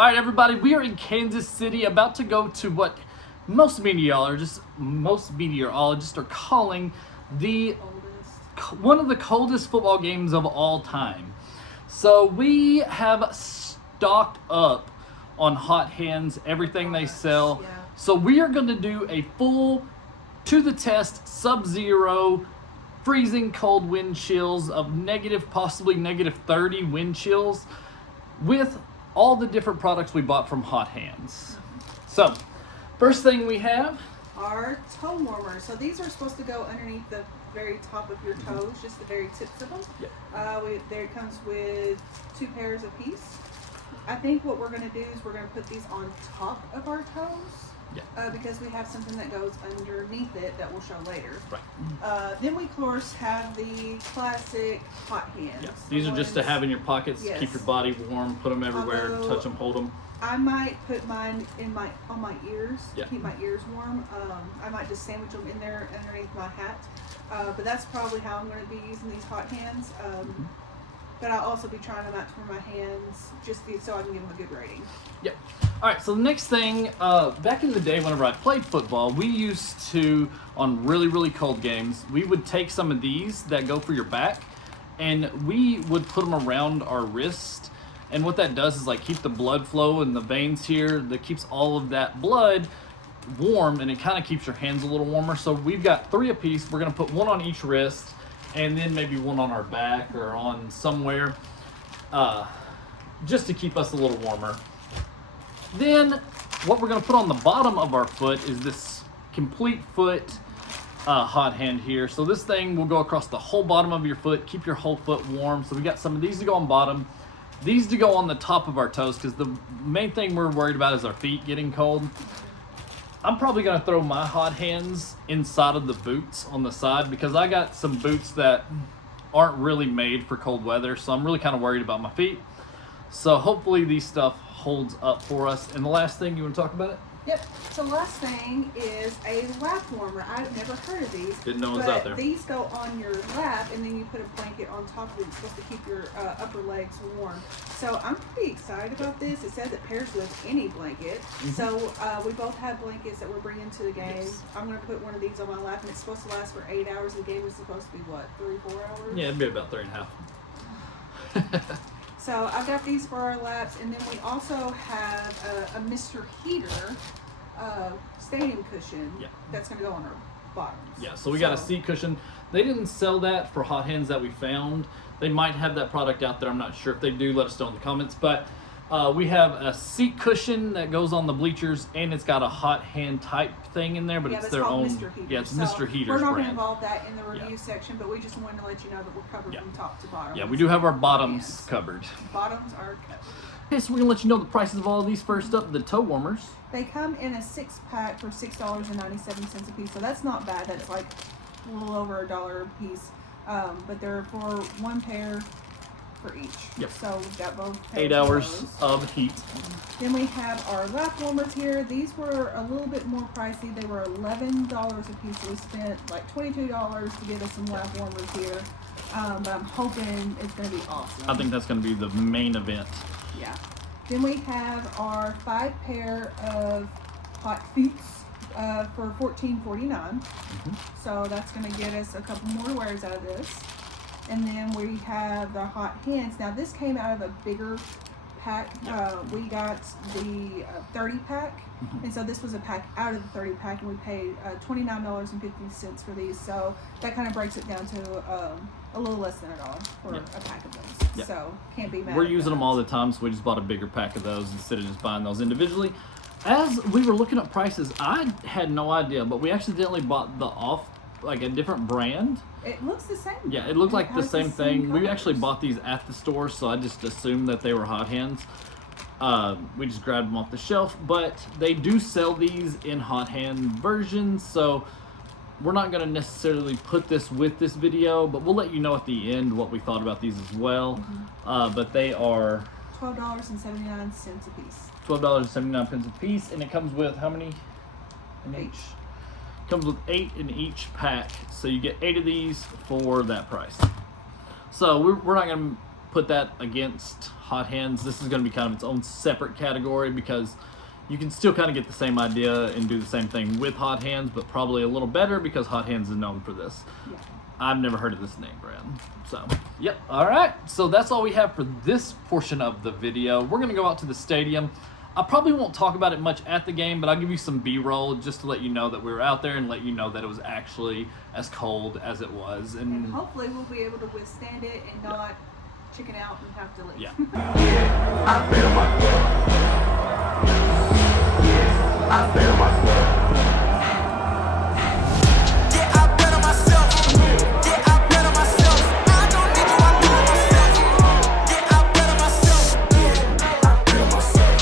All right, everybody, we are in Kansas City, about to go to what most meteorologists are calling one of the coldest football games of all time. So we have stocked up on HotHeads, everything they sell. Yeah. So we are going to do a full to the test sub-zero freezing cold wind chills of possibly negative 30 wind chills with all the different products we bought from HotHeads. So, first thing we have our toe warmers. So these are supposed to go underneath the very top of your toes, just the very tips of them. Yep. There it comes with 2 pairs apiece. I think what we're going to do is we're going to put these on top of our toes. Yeah. Because we have something that goes underneath it that we'll show later. Right. Then we, of course, have the classic HotHeads. Yeah. These are just to have in your pockets, Yes. Keep your body warm, put them everywhere, Although, touch them, hold them. I might put mine on my ears Yeah. to keep my ears warm. I might just sandwich them in there underneath my hat. But that's probably how I'm going to be using these HotHeads. But I'll also be trying them out for my hands, so I can give them a good rating. Yep. All right, so the next thing, back in the day whenever I played football, we used to, on really, really cold games, we would take some of these that go for your back, and we would put them around our wrist. And what that does is like keep the blood flow in the veins here, that keeps all of that blood warm, and it kind of keeps your hands a little warmer. So we've got 3 apiece. We're going to put 1 on each wrist, and then maybe 1 on our back or on somewhere, just to keep us a little warmer. Then what we're going to put on the bottom of our foot is this complete foot HotHead here. So this thing will go across the whole bottom of your foot, keep your whole foot warm. So we got some of these to go on bottom, these to go on the top of our toes, because the main thing we're worried about is our feet getting cold. I'm probably going to throw my HotHeads inside of the boots on the side, because I got some boots that aren't really made for cold weather, so I'm really kind of worried about my feet. So hopefully these stuff holds up for us. And the last thing, you want to talk about it? Yep. So last thing is a lap warmer. I've never heard of these. Didn't know it was out there. These go on your lap, and then you put a blanket on top of it. It's supposed to keep your upper legs warm. So I'm pretty excited about this. It says it pairs with any blanket. Mm-hmm. So we both have blankets that we're bringing to the game. Yes. I'm going to put one of these on my lap, and it's supposed to last for 8 hours. The game is supposed to be, what, 3-4 hours? Yeah, it'd be about 3.5. So I've got these for our laps, and then we also have a Mr. Heater stadium cushion that's going to go on our bottoms. Yeah, so we got a seat cushion. They didn't sell that for HotHeads that we found. They might have that product out there. I'm not sure. If they do, let us know in the comments. But we have a seat cushion that goes on the bleachers, and it's got a HotHead type thing in there, but it's their own. Mr. Heater. Yeah, it's so Mr. Heater's we're not going to brand. involve that in the review section, but we just wanted to let you know that we're covered from top to bottom. Yeah, we do have our bottoms covered. Bottoms are covered. Okay, so we're going to let you know the prices of all of these. First up, the toe warmers. They come in a 6-pack for $6.97 a piece, so that's not bad. That's like a little over $1 a piece. But they're for 1 pair for each. Yep. So we've got both pairs 8 hours of heat. Then we have our lap warmers here. These were a little bit more pricey. They were $11 a piece. So we spent like $22 to get us some lap warmers here. But I'm hoping it's going to be awesome. I think that's going to be the main event. Yeah. Then we have our 5 pair of hot boots for $14.49. So that's going to get us a couple more wears out of this. And then we have the HotHeads. Now this came out of a bigger pack. We got the 30 pack, and so this was a pack out of the 30 pack, and we paid $29.50 for these. So that kind of breaks it down to a little less than $1 for a pack of those. Yep. So can't be mad. We're at using that. them all the time, so we just bought a bigger pack of those instead of just buying those individually. As we were looking up prices, I had no idea, but we accidentally bought a different brand. It looks the same. Yeah, it looked like the same thing. We colors. actually bought these at the store, so I just assumed that they were HotHeads. We just grabbed them off the shelf, but they do sell these in HotHead versions, so we're not going to necessarily put this with this video, but we'll let you know at the end what we thought about these as well. But they are $12.79 a piece. $12.79 a piece, and it comes with how many in 8. each? Comes with 8 in each pack, so you get 8 of these for that price. So we're not going to put that against hot hands. This is going to be kind of its own separate category because you can still kind of get the same idea and do the same thing with hot hands, but probably a little better because hot hands is known for this. Yeah. I've never heard of this name brand. So, yep. All right. So that's all we have for this portion of the video. We're going to go out to the stadium. I probably won't talk about it much at the game, but I'll give you some B-roll just to let you know that we were out there and let you know that it was actually as cold as it was. And hopefully we'll be able to withstand it and not chicken out and have to leave. Yeah. I bet on myself. I bet on myself. Yeah, I bet on myself. Yeah, I bet on myself. I don't need you, I bet on myself. Yeah, I bet on myself. Yeah, I bet on myself.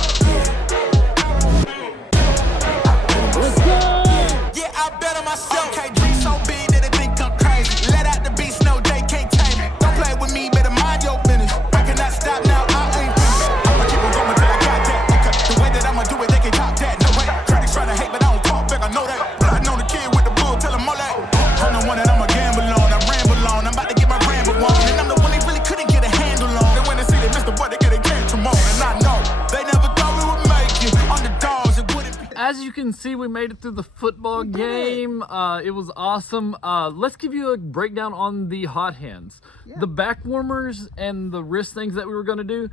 Yeah, I bet on myself. Okay, dream so big that they think I'm crazy. Let out the beast, no, they can't tame me. Don't play with me, better mind your business. I cannot stop now, I ain't finished. I'ma keep on going till I got that. Okay, the way that I'ma do it, they can top that. No way, critics try to hate, but I don't talk back, I know that. But I know the kid with the bull, tell him all that. I'm the one that I'ma gamble on, I ramble on. I'm about to get my ramble on. And I'm the one they really couldn't get a handle on. Then when they see they missed the boy, they get a tantrum on. And I know, they never thought we would make it. Underdogs, it wouldn't be. As you can see, we made it through the football game. It was awesome. Let's give you a breakdown on the hot hands. Yeah. The back warmers and the wrist things that we were going to do,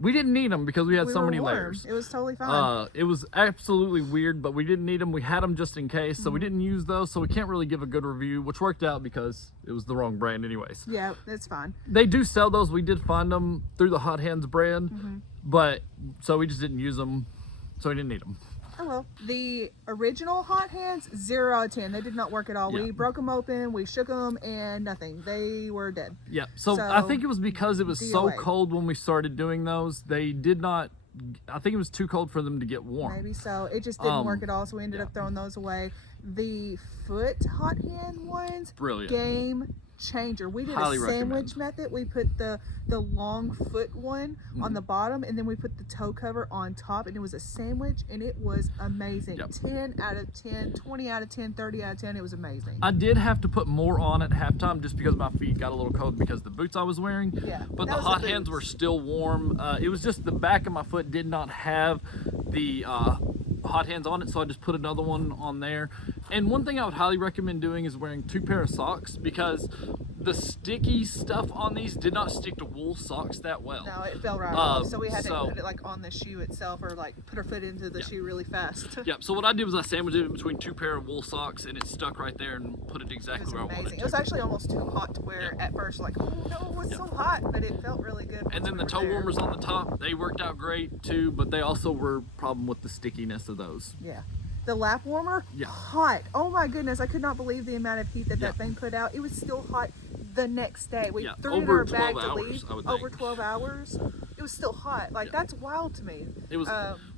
we didn't need them because we had so were many warm. layers. It was totally fine. It was absolutely weird, but we didn't need them. We had them just in case, so we didn't use those, so we can't really give a good review, which worked out because it was the wrong brand anyways. Yeah, that's fine. They do sell those. We did find them through the Hot Hands brand, but so we just didn't use them, so we didn't need them. Oh well. The original hot hands, 0 out of 10. They did not work at all. Yeah. We broke them open, we shook them, and nothing. They were dead. Yeah, so So, I think it was because it was so DOA. cold when we started doing those. They did not, I think it was too cold for them to get warm. Maybe so. It just didn't work at all, so we ended yeah. up throwing those away. The foot hot hand ones, Brilliant. game changer. We did Highly a sandwich recommend. method. We put the long foot one on the bottom, and then we put the toe cover on top, and it was a sandwich, and it was amazing. Yep. 10 out of 10, 20 out of 10, 30 out of 10. It was amazing. I did have to put more on at halftime just because my feet got a little cold because of the boots I was wearing. Yeah, But that the was the hot hands boots. were still warm. It was just the back of my foot did not have the hot hands on it, so I just put another one on there. And one thing I would highly recommend doing is wearing 2 pair of socks because the sticky stuff on these did not stick to wool socks that well. No, it fell right off. So we had to so- put it like on the shoe itself, or like put our foot into the shoe really fast. Yep, so what I did was I sandwiched it between 2 pair of wool socks and it stuck right there and put it It exactly was where I wanted amazing. it It was to. actually almost too hot to wear at first. Like, oh no, it's so hot, but it felt really good. And once then we the were toe there. warmers on the top, they worked out great too, but they also were a problem with the stickiness of those. Yeah. The lap warmer, Yeah. hot. Oh my goodness, I could not believe the amount of heat that Yeah. that thing put out. It was still hot the next day. We Yeah, threw it in over our bag 12 to hours, leave. I would Over think. 12 hours. It was still hot. Like, Yeah. that's wild to me. It was.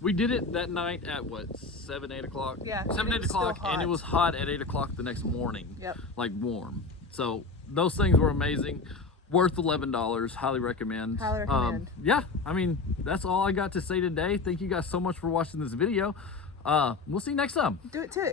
We did it that night at what, 7, 8 o'clock? Yeah, 7, and it 8 was still o'clock, and it hot. was hot at 8 o'clock the next morning. Yep. Like warm. So those things were amazing. Worth $11. Highly recommend. Highly recommend. Yeah, I mean, that's all I got to say today. Thank you guys so much for watching this video. We'll see you next time. Do it too.